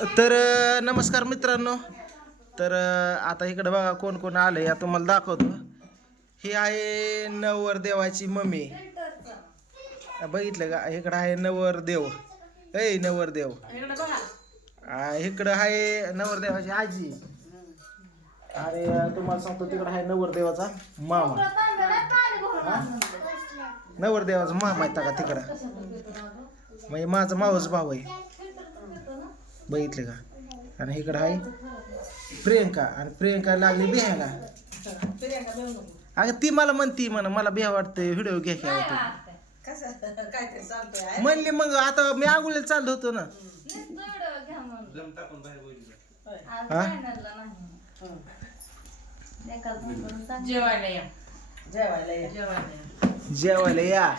तर नमस्कार मित्रांनो. तर आता इकडं बघा कोण कोण आलं या तुम्हाला दाखवतो. ही आहे नवर देवाची मम्मी. बघितलं का? इकडं आहे नवर देव ए नवर देव इकडं आहे नवरदेवाची आजी. आणि तुम्हाला सांगतो तिकडं आहे नवरदेवाचा मामा. नवरदेवाचा मामा आहे का तिकडं? म्हणजे माझा मावस भाऊ आहे. बघितले का? आणि इकडं आहे प्रियंका. आणि प्रियंका लागली बिहायला. अगं ती मला म्हणती म्हणा मला बिहा वाटते व्हिडिओ घ्या घ्या होते म्हणली मग आता मी आंघोळीला चाललो होतो ना. हा? जेवायला या. जेवायला या. जेवायला या.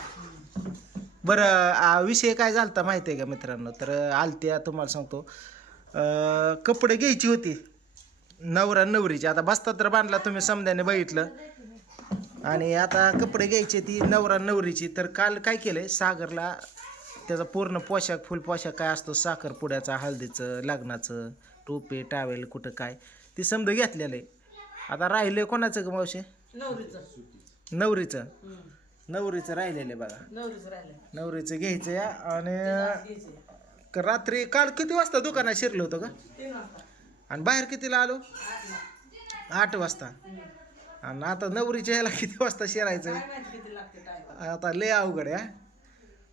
बरं आ, विषय काय झालता माहिती आहे का मित्रांनो? तर आलत्या तुम्हाला सांगतो. अं, कपडे घ्यायची होती. नवरा नवरीची. आता बसता तर बांधला तुम्ही समद्याने बघितलं. आणि आता कपडे घ्यायचे ती नवरा नवरीची. तर काल काय केलंय? सागरला त्याचा पूर्ण पोशाख फुल पोशाख काय असतो? साखरपुड्याचा हळदीचं लग्नाचं टोपे टावेल कुठं काय? ती समजा घेतलेलं आहे. आता राहिले कोणाचं ग मावशे? नवरीच. नवरीचं. नवरीचं राहिलेलं बघा. नवरीच राहिले नवरीचं घ्यायचं या आणि क- रात्री काल किती वाजता दुकानात शिरलो होतो का? तीन वाजता. आणि बाहेर कितीला आलो? आठ वाजता. आणि आता नवरीच्या यायला किती वाजता शिरायचं? काय माहिती किती लागते टाइम आता लय अवघड आहे हा.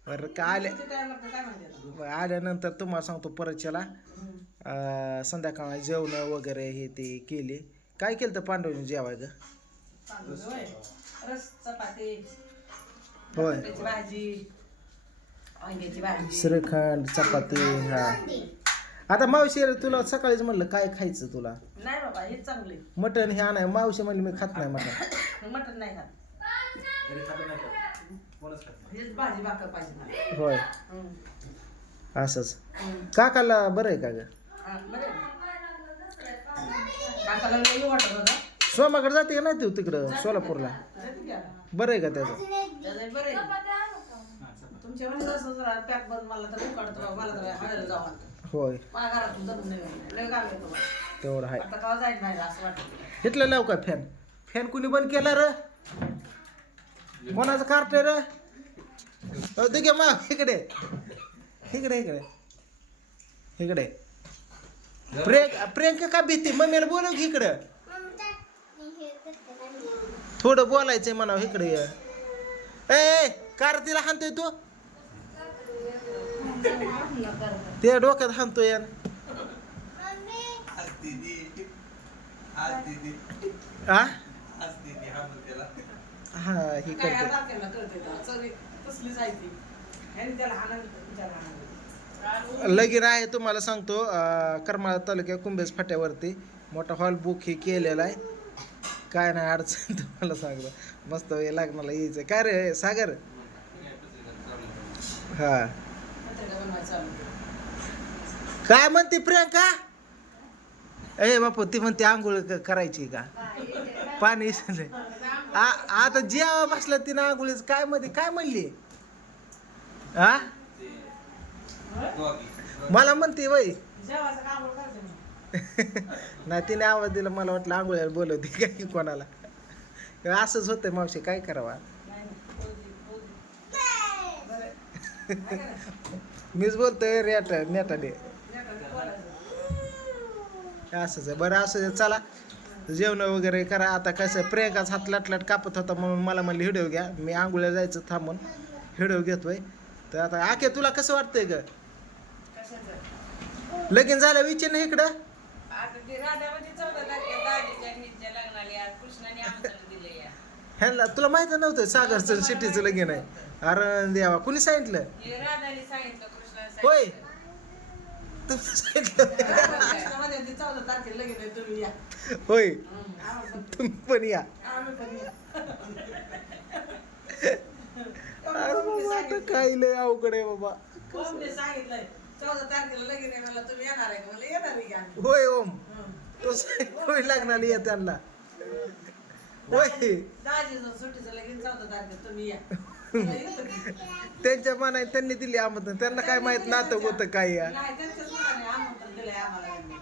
बरं का आल्या किती टाइम लागते काय माहिती आता? आल्यानंतर तुम्हाला सांगतो परतच्याला अं, संध्याकाळ जेवण वगैरे हे ते केले. काय केलं तर पांडवने जेवाय ग तांदूळ होय. रस चपाती. होय. बटाट्याची भाजी. वांग्याची भाजी. श्रीखंड चपाती हा. आता मावशी तुला सकाळीच म्हणलं काय खायचं तुला? नाही बाबा हे चांगले मटण हे आणाय. मावशी म्हणली मी खात नाही मटण. मटण नाही खात. हेच भाजी भाकर पाहिजे मला. होय. हम्म. असंच. हम्म. काकाला बरं आहे का ग? हा, बरं आहे. काकाला लई वाटत होता. सोमाकडे जाते का नाही तू तिकडं? सोलापूरला. बरं आहे का त्याचं? बरं आहे. तुमच्या म्हणजे असं जरा पॅक बंद मला तर उकाडत राव मला तर हळद जावं वाटतं होय. माझ्या घरातून जमून नाही गेलं. लय काम येतो मला. तेवढं आहे. आता कवा जाईल नाही असं वाटतं. इथलं लाव का फॅन फॅन कुणी बंद केला र? कोणाचं कार्ट आहे र? ते घे मग इकडे. इकडे इकडे. इकडे. प्रियंक प्रियंका का भीती? मम्मीला बोलव की इकडं. थोडं बोलायचंय म्हणावं इकडे ये. ए कारतीला हाणतोय तू? ते डोक्यात हाणतोय यान. हा हा ही करते. लगीन आहे तुम्हाला सांगतो करमाळा तालुक्या कुंभेस फाट्यावरती मोठा हॉल बुक हे केलेला आहे. काय नाही अडचण तुम्हाला सांगतो. मस्त हे लग्नाला यायचं. काय रे सागर? हा. काय म्हणते प्रियंका? ए बापू ती म्हणते आंघोळ करायची का? पाणी आ- आता जेव्हा बसलं तिनं आंघोळीच काय म्हणते काय म्हणली? हा मला म्हणते वय. नाही तिने आवाज दिला मला वाटलं आंघोळ्याला बोलवते काय कोणाला. असंच होतंय मावशी काय करावा? मीच बोलतोय रेट नेटाने. असंच आहे बरं असं चला जेवण वगैरे करा. आता कसं प्रियंकाच हात लाटलाट कापत होता म्हणून मला म्हणलं व्हिडिओ घ्या. मी आंघोळ्या जायचं थांबून व्हिडिओ घेतोय. तर आता आके तुला कसं वाटतंय ग? लगीन झालं विचार ना इकडं. आता ती राधामध्ये चौदा तारखेला दाजीच्या आणि हिच्या लग्नाला आज कृष्णाने आमंत्रण दिले या. ह्यांना तुला माहीत नव्हतं सागरचं सिटीचं लगीन आहे? अरे देवा कुणी सांगितलं? हे राधाने सांगितलं कृष्णाने होय. सांगितलं. तुम्ही सांगितलं. कृष्णामध्ये ती चौदा तारखेला लगेच आहे, तुम्ही या. होय. आम्हाला- तुम्ही पण या. आम्ही पण या. अरे बाबा आता काय लय अवघड आहे बाबा. सांगितलंय? चौदा तारखेला लगेच आहे मला तुम्ही येणार आहे का मला येणार आहे की आम्ही होय ओम हम्म. तो होय लागणार या त्यांना होय दहाजीचं सुट्टीचं लगेच चौदा तारखेला तुम्ही या मला येतं की? त्यांच्या मनाने त्यांनी दिली आमंत्रण त्यांना काय माहीत नातं होतं काय या नाही त्यांच्याच मुलाने आमंत्रण दिलं दिलंय आम्हाला यांनी.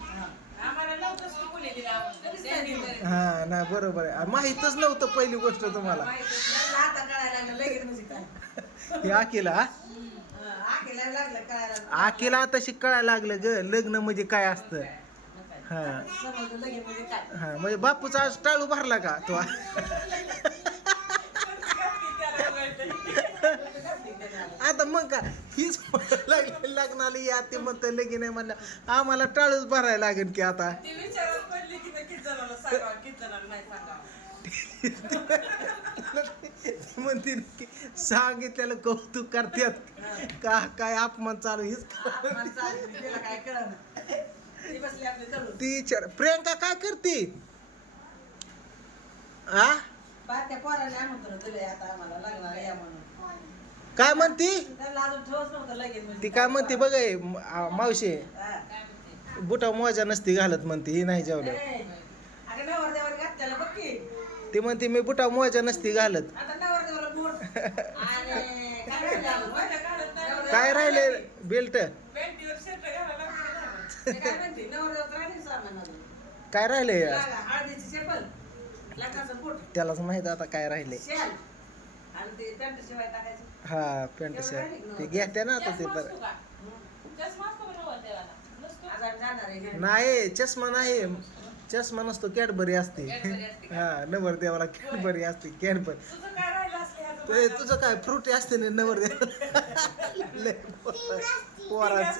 हा. आम्हाला नव्हतं कोणी दिलं आम्हाला. त्यांनी दिलं. हा ना बरोबर आहे माहीतच नव्हतं पहिली गोष्ट तुम्हाला त्यांना आता कळायला लागलं लगेच म्हणजे काय हे हा? हा, आकेला आता कळायला लागलं ग. लग्न म्हणजे काय असतं? हा. म्हणजे हा म्हणजे बापूचा आज टाळू भरला का तो? आता मग का हीच लागली लग्नाला या ते म्हणतं लगीन आहे म्हणलं. आम्हाला टाळूच भरायला लागेल की आता. पडली की सांगितलेलं कौतुक करतात. का काय अपमान चालू हीच विचार प्रियंका काय करते? आ? काय म्हणती? म्हणजे. ती काय म्हणते बघ मावशी? बुटा मोजा नसती घालत म्हणते ही नाही जेवलं. ती म्हणते मी बुटा मोजा नसती घालत आता नवरदेवाला बूट आणि काय राहिलं बेल्ट? काय राहिले? त्यालाच माहीत आता काय राहिले. हा पॅन्ट शर्ट ते घेते ना आता ते घरी. नाही चष्मा नाही. चष्मा नसतो कॅडबरी असते? हा नवर देवाला कॅडबरी असते कॅडबरी. ते. तुझं काय फ्रुटी असते ना नवर? पोराच.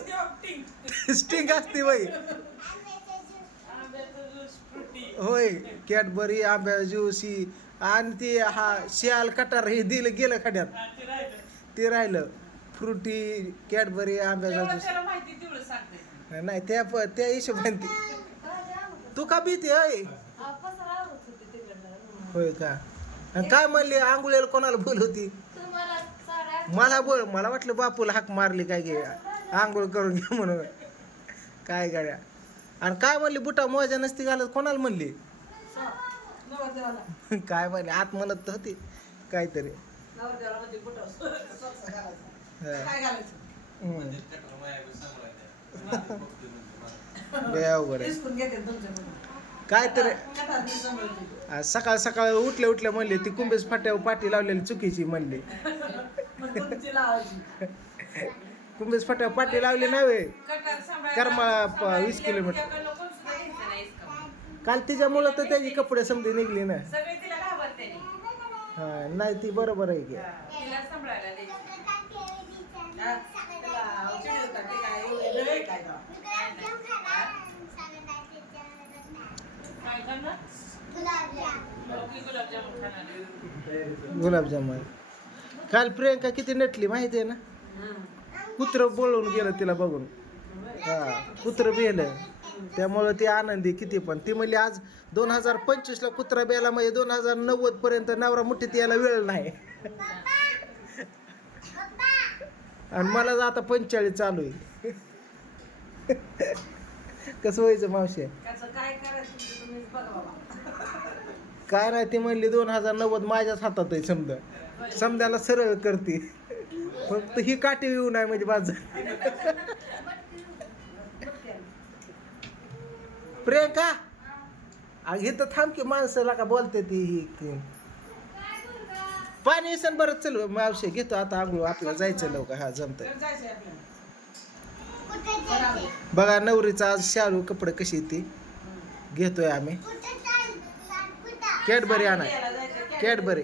स्टिंग असते बाई. आंब्याचं ज्यूस, फ्रुटी. होय कॅडबरी आंब्या ज्यूसी आणि ते हा शियाल कटार हे दिलं गेलं खड्यात. हा, ते राहिलं. फ्रुटी कॅडबरी आंब्याचा ज्यूस. नाही त्या प- त्या हिशोबाने ती. तू का भीती होय होय का? आणि काय म्हणली आंघोळीला कोणाला बोलवती? मला बोल मला वाटलं बापूला हाक मारली काय घे आंघोळ करून घे म्हणून. काय गाड्या? आणि काय म्हणली बुटा मोजा नसती घालत कोणाला म्हणली? काय म्हणली आत म्हणत तर होती काहीतरी म्हणजे हा. काय घालायचं आज सकाळ सकाळ उठल्या उठल्या म्हणले ती कुंभेस फाट्यावर पाठी लावलेली चुकीची म्हणले. कुंभेस फाट्यावर पाठी लावली नव्हे करमाळा वीस किलोमीटर. काल तिच्या मुलं तर त्याची कपडे समजे निघली ना. हा नाही ती बरोबर आहे की. काय एवढं लय काय राव. काय करणार? आपली गुलाबजामुन. काल प्रियंका किती नटली माहिती आहे ना? कुत्र बोलवून गेलं तिला बघून. हा कुत्र बेलं. त्यामुळं ती आनंदी किती पण. ती म्हणली आज दोन हजार पंचवीसला कुत्रा बेला म्हणजे दोन हजार नव्वद पर्यंत नवरा मुठीत यायला वेळ नाही. आणि मला आता पंचेचाळीस चालू आहे. कसं व्हायचं मावशी? काय करायचं ते तुम्हीच बघा बाबा काय राहते ती म्हणली दोन हजार नव्वद माझ्याच हातात आहे समजा. समजायला सरळ करते. फक्त ही काठी येऊ नाही म्हणजे बाज प्रियंका! अग तर थांब की माणसाला का बोलते ती ही पाणी येसन बरं चल मावशी घेतो. आता आंघोळ आपल्याला जायचं लवकर. हा जमत बघा नवरीचा आज शालू कपडे कशी ती. घेतोय आम्ही. कॅडबरी आणा. याला जायचंय, कॅडबरी.